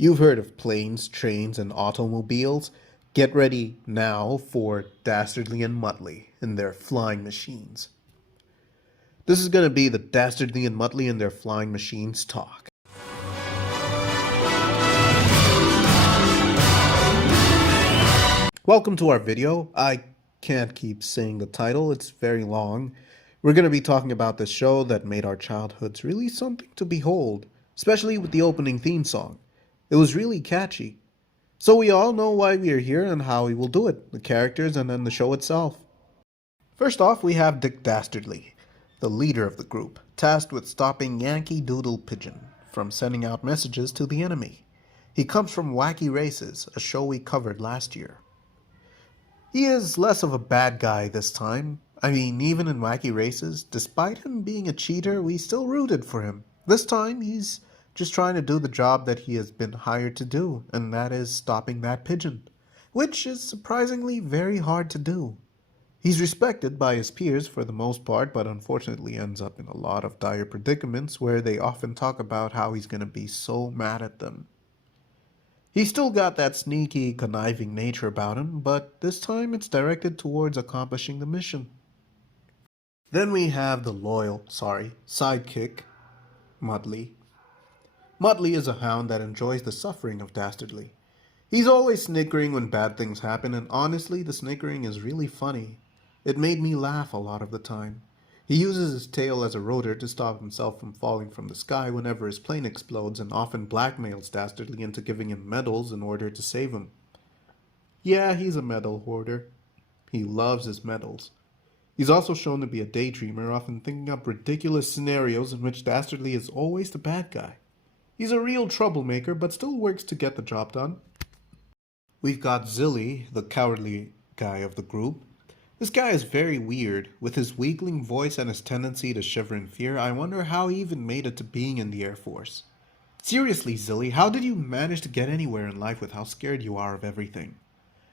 You've heard of planes, trains, and automobiles. Get ready now for Dastardly and Muttley and their flying machines. This is going to be the Dastardly and Muttley and their flying machines talk. Welcome to our video. I can't keep saying the title, it's very long. We're going to be talking about this show that made our childhoods really something to behold, especially with the opening theme song. It was really catchy. So we all know why we are here and how we will do it, the characters and then the show itself. First off, we have Dick Dastardly, the leader of the group, tasked with stopping Yankee, Doodle, Pigeon from sending out messages to the enemy. He comes from Wacky Races, a show we covered last year. He is less of a bad guy this time. I mean, even in Wacky Races, despite him being a cheater, we still rooted for him. This time, he's just trying to do the job that he has been hired to do, and that is stopping that pigeon, which is surprisingly very hard to do. He's respected by his peers for the most part, but unfortunately ends up in a lot of dire predicaments where they often talk about how he's going to be so mad at them. He's still got that sneaky, conniving nature about him, but this time it's directed towards accomplishing the mission. Then we have the sidekick, Muttley. Muttley is a hound that enjoys the suffering of Dastardly. He's always snickering when bad things happen, and honestly, the snickering is really funny. It made me laugh a lot of the time. He uses his tail as a rotor to stop himself from falling from the sky whenever his plane explodes, and often blackmails Dastardly into giving him medals in order to save him. Yeah, he's a medal hoarder. He loves his medals. He's also shown to be a daydreamer, often thinking up ridiculous scenarios in which Dastardly is always the bad guy. He's a real troublemaker, but still works to get the job done. We've got Zilly, the cowardly guy of the group. This guy is very weird. With his weakling voice and his tendency to shiver in fear, I wonder how he even made it to being in the Air Force. Seriously, Zilly, how did you manage to get anywhere in life with how scared you are of everything?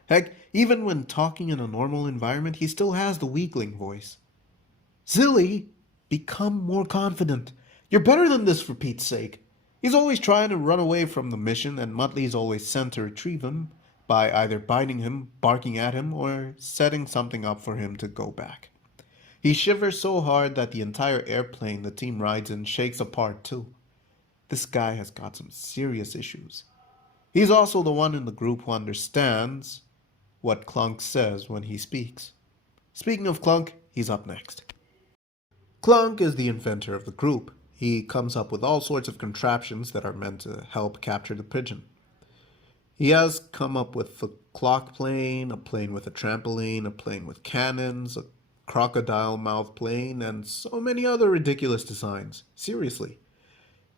Heck, even when talking in a normal environment, he still has the weakling voice. Zilly, become more confident. You're better than this, for Pete's sake. He's always trying to run away from the mission, and Muttley's always sent to retrieve him by either biting him, barking at him, or setting something up for him to go back. He shivers so hard that the entire airplane the team rides in shakes apart too. This guy has got some serious issues. He's also the one in the group who understands what Clunk says when he speaks. Speaking of Clunk, he's up next. Clunk is the inventor of the group. He comes up with all sorts of contraptions that are meant to help capture the pigeon. He has come up with a clock plane, a plane with a trampoline, a plane with cannons, a crocodile mouth plane, and so many other ridiculous designs. Seriously.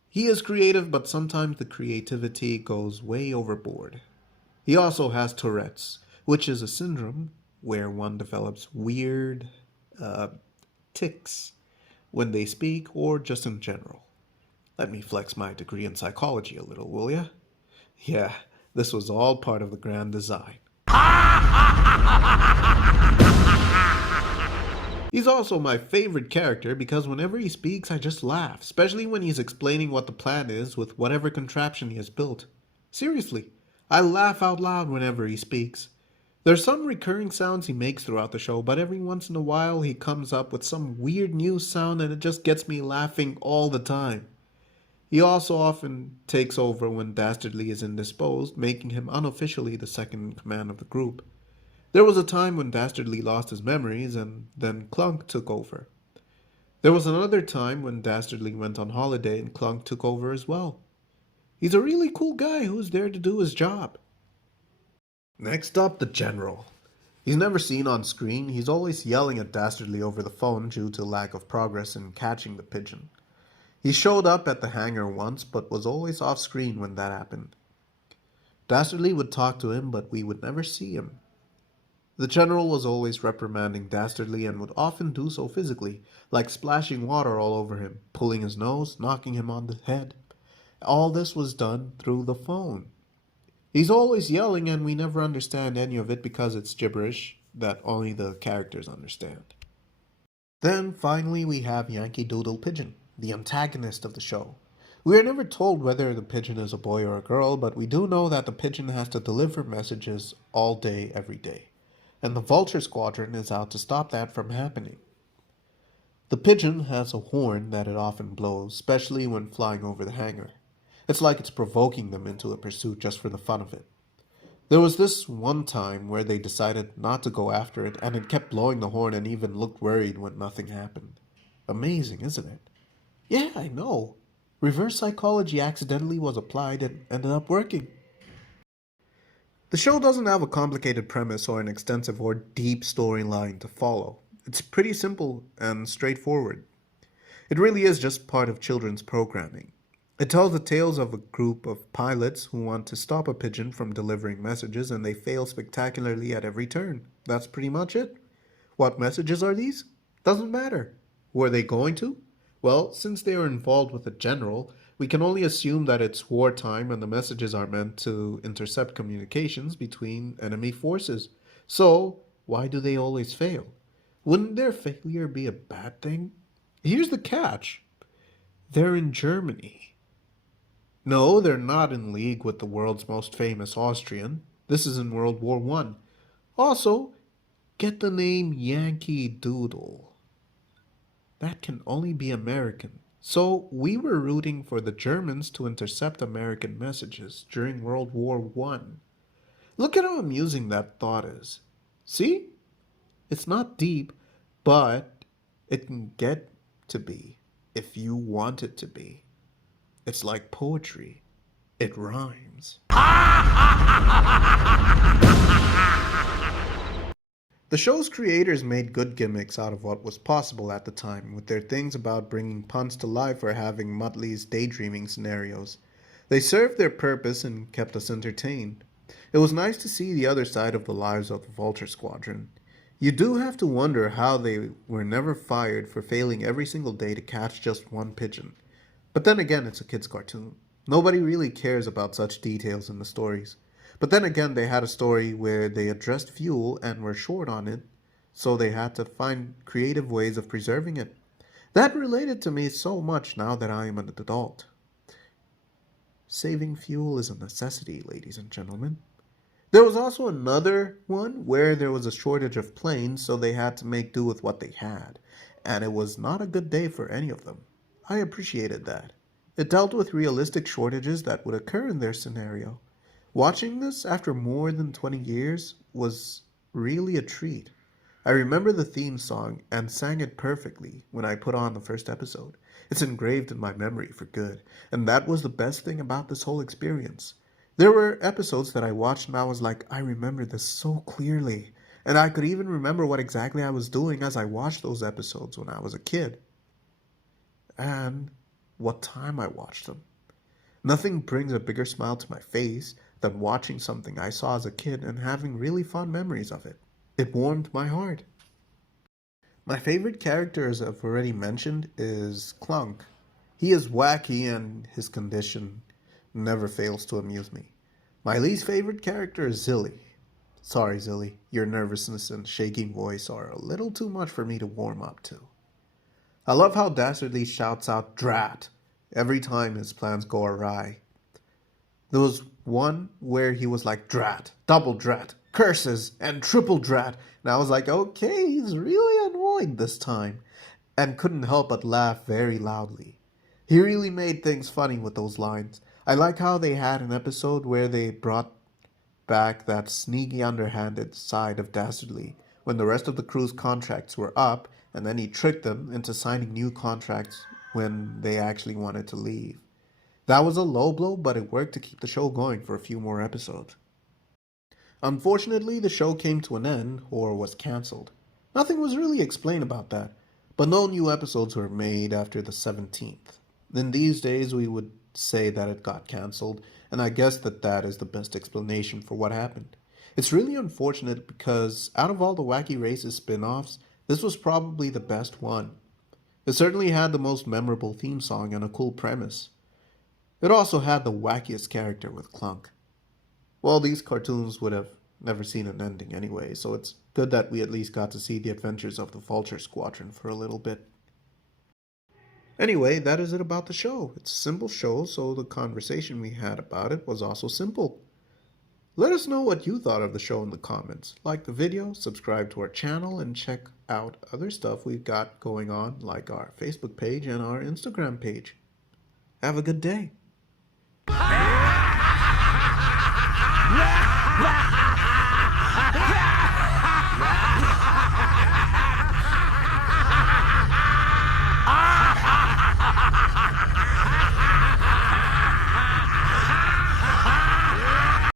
He is creative, but sometimes the creativity goes way overboard. He also has Tourette's, which is a syndrome where one develops weird tics when they speak or just in general. Let me flex my degree in psychology a little, will ya? Yeah, this was all part of the grand design. He's also my favorite character because whenever he speaks, I just laugh, especially when he's explaining what the plan is with whatever contraption he has built. Seriously, I laugh out loud whenever he speaks. There's some recurring sounds he makes throughout the show, but every once in a while he comes up with some weird new sound and it just gets me laughing all the time. He also often takes over when Dastardly is indisposed, making him unofficially the second in command of the group. There was a time when Dastardly lost his memories, and then Clunk took over. There was another time when Dastardly went on holiday and Clunk took over as well. He's a really cool guy who's there to do his job. Next up, the General. He's never seen on screen. He's always yelling at Dastardly over the phone due to lack of progress in catching the pigeon. He showed up at the hangar once, but was always off screen when that happened. Dastardly would talk to him, but we would never see him. The General was always reprimanding Dastardly and would often do so physically, like splashing water all over him, pulling his nose, knocking him on the head. All this was done through the phone. He's always yelling and we never understand any of it because it's gibberish that only the characters understand. Then finally we have Yankee Doodle Pigeon, the antagonist of the show. We are never told whether the pigeon is a boy or a girl, but we do know that the pigeon has to deliver messages all day, every day. And the vulture squadron is out to stop that from happening. The pigeon has a horn that it often blows, especially when flying over the hangar. It's like it's provoking them into a pursuit just for the fun of it. There was this one time where they decided not to go after it, and it kept blowing the horn and even looked worried when nothing happened. Amazing, isn't it? Yeah, I know. Reverse psychology accidentally was applied and ended up working. The show doesn't have a complicated premise or an extensive or deep storyline to follow. It's pretty simple and straightforward. It really is just part of children's programming. It tells the tales of a group of pilots who want to stop a pigeon from delivering messages and they fail spectacularly at every turn. That's pretty much it. What messages are these? Doesn't matter. Were they going to? Well, since they are involved with a general, we can only assume that it's wartime and the messages are meant to intercept communications between enemy forces. So, why do they always fail? Wouldn't their failure be a bad thing? Here's the catch. They're in Germany. No, they're not in league with the world's most famous Austrian. This is in World War One. Also, get the name Yankee Doodle. That can only be American. So we were rooting for the Germans to intercept American messages during World War One. Look at how amusing that thought is. See? It's not deep, but it can get to be if you want it to be. It's like poetry. It rhymes. The show's creators made good gimmicks out of what was possible at the time, with their things about bringing puns to life or having Muttley's daydreaming scenarios. They served their purpose and kept us entertained. It was nice to see the other side of the lives of the Vulture Squadron. You do have to wonder how they were never fired for failing every single day to catch just one pigeon. But then again, it's a kid's cartoon. Nobody really cares about such details in the stories. But then again, they had a story where they addressed fuel and were short on it, so they had to find creative ways of preserving it. That related to me so much now that I am an adult. Saving fuel is a necessity, ladies and gentlemen. There was also another one where there was a shortage of planes, so they had to make do with what they had. And it was not a good day for any of them. I appreciated that. It dealt with realistic shortages that would occur in their scenario. Watching this after more than 20 years was really a treat. I remember the theme song and sang it perfectly when I put on the first episode. It's engraved in my memory for good, and that was the best thing about this whole experience. There were episodes that I watched and I was like, I remember this so clearly. And I could even remember what exactly I was doing as I watched those episodes when I was a kid. And what time I watched them. Nothing brings a bigger smile to my face than watching something I saw as a kid and having really fond memories of it. It warmed my heart. My favorite character, as I've already mentioned, is Clunk. He is wacky and his condition never fails to amuse me. My least favorite character is Zilly. Sorry, Zilly, your nervousness and shaking voice are a little too much for me to warm up to. I love how Dastardly shouts out "drat" every time his plans go awry. There was one where he was like "drat, double drat, curses, and triple drat," and I was like, okay, he's really annoying this time, and couldn't help but laugh very loudly. He really made things funny with those lines. I like how they had an episode where they brought back that sneaky underhanded side of Dastardly when the rest of the crew's contracts were up, and then he tricked them into signing new contracts when they actually wanted to leave. That was a low blow, but it worked to keep the show going for a few more episodes. Unfortunately, the show came to an end, or was cancelled. Nothing was really explained about that, but no new episodes were made after the 17th. In these days, we would say that it got cancelled, and I guess that is the best explanation for what happened. It's really unfortunate because out of all the Wacky Races spin-offs, this was probably the best one. It certainly had the most memorable theme song and a cool premise. It also had the wackiest character with Clunk. Well, these cartoons would have never seen an ending anyway, so it's good that we at least got to see the adventures of the Vulture Squadron for a little bit. Anyway, that is it about the show. It's a simple show, so the conversation we had about it was also simple. Let us know what you thought of the show in the comments. Like the video, subscribe to our channel, and check out other stuff we've got going on, like our Facebook page and our Instagram page. Have a good day.